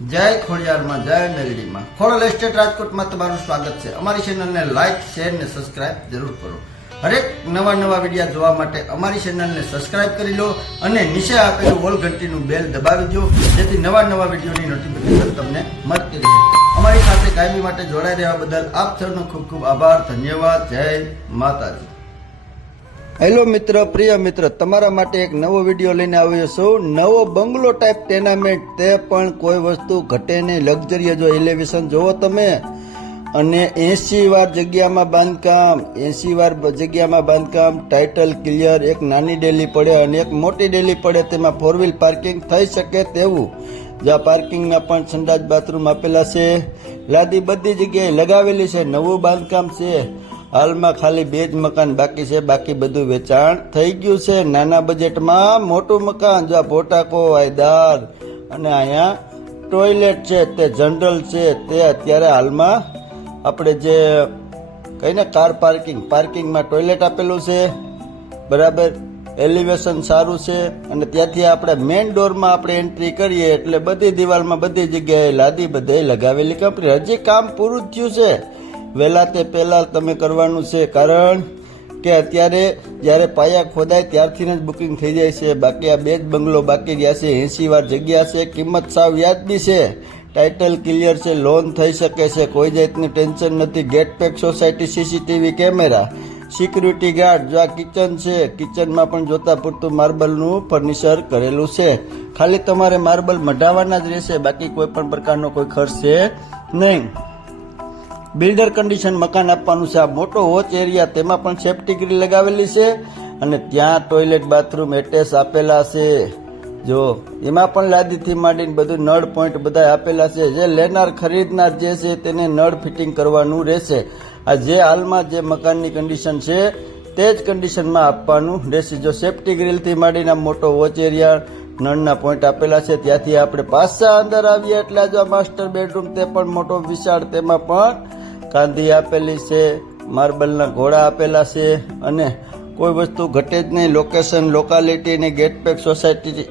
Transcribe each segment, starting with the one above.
જય ખોડિયારમાં, જય મેલડીમાં ખોડલ એસ્ટેટ રાજકોટમાં તમારું સ્વાગત છે. અમારી ચેનલને લાઇક શેર ને સબસ્ક્રાઇબ જરૂર કરો. હરેક નવા નવા વિડીયા જોવા માટે અમારી ચેનલને સબસ્ક્રાઇબ કરી લો અને નીચે આપેલું ઓલ ઘંટીનું બેલ દબાવી દો, જેથી નવા નવા વિડીયોની નોટિફિકેશન તમને મળતી રહે. અમારી સાથે કાયમી માટે જોડાઈ રહેવા બદલ આપ સૌનો ખૂબ ખૂબ આભાર, ધન્યવાદ. જય માતાજી. હેલો મિત્ર, પ્રિય મિત્ર, તમારા માટે એક નવો વીડિયો લઈને આવ્યો છું. નવો બંગલો ટાઈપ ટેનામેન્ટ તે પણ કોઈ વસ્તુ ઘટે નહીં. લક્ઝરી જો એલિવેશન જોવો તમે, અને એસી વાર જગ્યામાં બાંધકામ એસી વાર જગ્યામાં બાંધકામ ટાઇટલ ક્લિયર એક નાની ડેલી પડે અને એક મોટી ડેલી પડે, તેમાં ફોર વ્હીલ પાર્કિંગ થઈ શકે તેવું. જ્યાં પાર્કિંગના પણ સંડાસ બાથરૂમ આપેલા છે. લાદી બધી જગ્યાએ લગાવેલી છે, નવું બાંધકામ છે. હાલમાં ખાલી બે જ મકાન બાકી છે. બાકી બધું વેચાણ થઈ ગયું છે. નાના બજેટમાં મોટું મકાન, જો આ પોટાકો વાયદાર અને અહીંયા ટોયલેટ છે, તે જનરલ છે, તે અત્યારે હાલમાં આપણે જે કહીને કાર પાર્કિંગ, પાર્કિંગમાં ટોયલેટ આપેલું છે. બરાબર? એલિવેશન સારું છે અને ત્યાંથી આપણે મેઇન ડોરમાં આપણે એન્ટ્રી કરીએ એટલે બધી દિવાલમાં બધી જગ્યાએ લાદી બધે લગાવેલી. કંપની હજી કામ પૂરું થયું છે. વહેલા તે પહેલા તમે કરવાનું છે, કારણ કે અત્યારે જ્યારે પાયા ખોદાય ત્યારથી જ બુકિંગ થઈ જાય છે. બાકી આ બે જ બંગલો બાકી રહ્યા છે. એસી વાર જગ્યા છે. કિંમત સાવ વ્યાજબી છે. ટાઇટલ ક્લિયર છે. લોન થઈ શકે છે. કોઈ જાતની ટેન્શન નથી. Gate pack society CCTV camera security guard જો આ કિચન છે કિચનમાં પણ જોતા પૂરતું માર્બલનું ફર્નિચર કરેલું છે. ખાલી તમારે માર્બલ મઢાવવાના જ રહેશે. બાકી કોઈ પણ પ્રકારનો કોઈ ખર્ચ છે નહીં. બિલ્ડર કન્ડિશન મકાન આપવાનું છે. આ મોટો વોચ એરિયા, તેમાં પણ સેફ્ટી ગ્રીલ લગાવેલી છે અને ત્યાં ટોયલેટ, બાથરૂમ, એટેચ આપેલા છે. જો, એમાં પણ લાદીથી માંડીને બધું નળ પોઈન્ટ બધા આપેલા છે. જે લેનાર, ખરીદનાર જે છે, તેને નળ ફિટિંગ કરવાનું રહેશે. આ જે હાલમાં જે મકાનની કન્ડિશન છે, તે જ કન્ડિશનમાં આપવાનું રહેશે. જો સેફ્ટી ગ્રીલથી માંડીને મોટો વોચ એરિયા નળના પોઈન્ટ આપેલા છે, ત્યાંથી આપણે પાછા અંદર આવીએ. એટલે જો માસ્ટર બેડરૂમ, તે પણ મોટો વિશાળ, તેમાં પણ કાંધી આપેલી છે, માર્બલના ઘોડા આપેલા છે અને કોઈ વસ્તુ ઘટે જ નહીં. લોકેશન લોકાલિટી ને gate pack society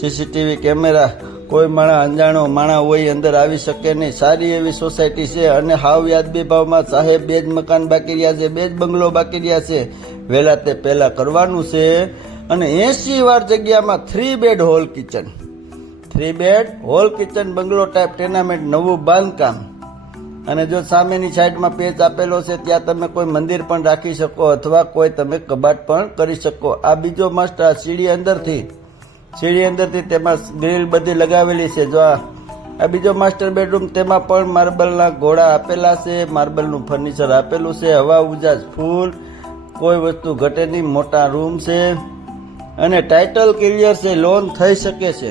CCTV camera કોઈ માણા અંજાણો માણા હોય, અંદર આવી શકે નહીં. સારી એવી સોસાયટી છે અને હાવ વ્યાજબી ભાવમાં સાહેબ બે જ મકાન બાકી રહ્યા છે, બે જ બંગલો બાકી રહ્યા છે. વહેલા તે પહેલાં કરવાનું છે અને એસી વાર જગ્યામાં three bed hall kitchen three bed hall kitchen બંગલો ટાઈપ ટેનામેન્ટ નવું બાંધકામ. અને જો સામેની સાઈડમાં પેચ આપેલો છે, ત્યાં તમે કોઈ મંદિર પણ રાખી શકો અથવા કોઈ તમે કબાટ પણ કરી શકો. આ બીજો મસ્ટ આ સીડી અંદરથી. સીડી અંદરથી તેમાં ગ્રીલ બધી લગાવેલી છે. જો આ બીજો માસ્ટર બેડરૂમ તેમાં પણ માર્બલના ઘોડા આપેલા છે, માર્બલનું ફર્નિચર આપેલું છે, હવા ઉજાસ ફૂલ, કોઈ વસ્તુ ઘટે નહીં, મોટા રૂમ છે. અને ટાઇટલ ક્લિયર છે, લોન થઈ શકે છે.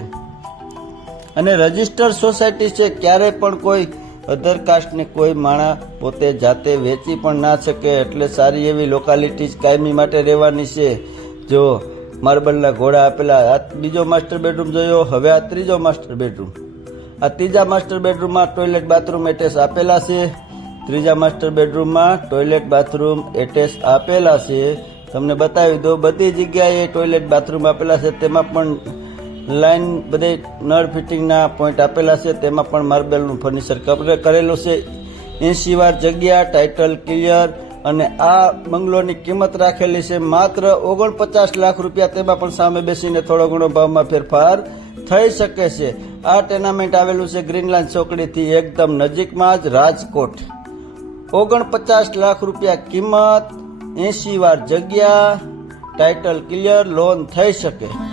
અને રજિસ્ટર્ડ સોસાયટી છે, ક્યારે પણ કોઈ અધર કાસ્ટને કોઈ માણા પોતે જાતે વેચી પણ ના શકે એટલે સારી એવી લોકાલિટી જ કાયમી માટે રહેવાની છે. જો માર્બલના ઘોડા આપેલા, આ બીજો માસ્ટર બેડરૂમ જોયો, હવે આ ત્રીજો માસ્ટર બેડરૂમ આ ત્રીજા માસ્ટર બેડરૂમમાં ટોયલેટ બાથરૂમ એટેચ આપેલા છે. ત્રીજા માસ્ટર બેડરૂમમાં ટોયલેટ બાથરૂમ એટેચ આપેલા છે. તમને બતાવી દો બધી જગ્યાએ ટોયલેટ બાથરૂમ આપેલા છે, તેમાં પણ લાઈન બધે નળ ફિટિંગના પોઈન્ટ આપેલા છે, તેમાં પણ માર્બલનું ફર્નિચર કરેલું છે. એસી વાર જગ્યા ટાઇટલ ક્લિયર અને આ બંગલોની કિંમત રાખેલી છે. માત્ર ઓગણપચાસ લાખ રૂપિયા તેમાં પણ સામે બેસીને થોડો ઘણો ભાવમાં ફેરફાર થઈ શકે છે. આ ટેનામેન્ટ આવેલું છે ગ્રીનલેન્ડ ચોકડીથી એકદમ નજીકમાં જ રાજકોટ. ઓગણપચાસ લાખ રૂપિયા કિંમત એસી વાર જગ્યા ટાઇટલ ક્લિયર લોન થઈ શકે.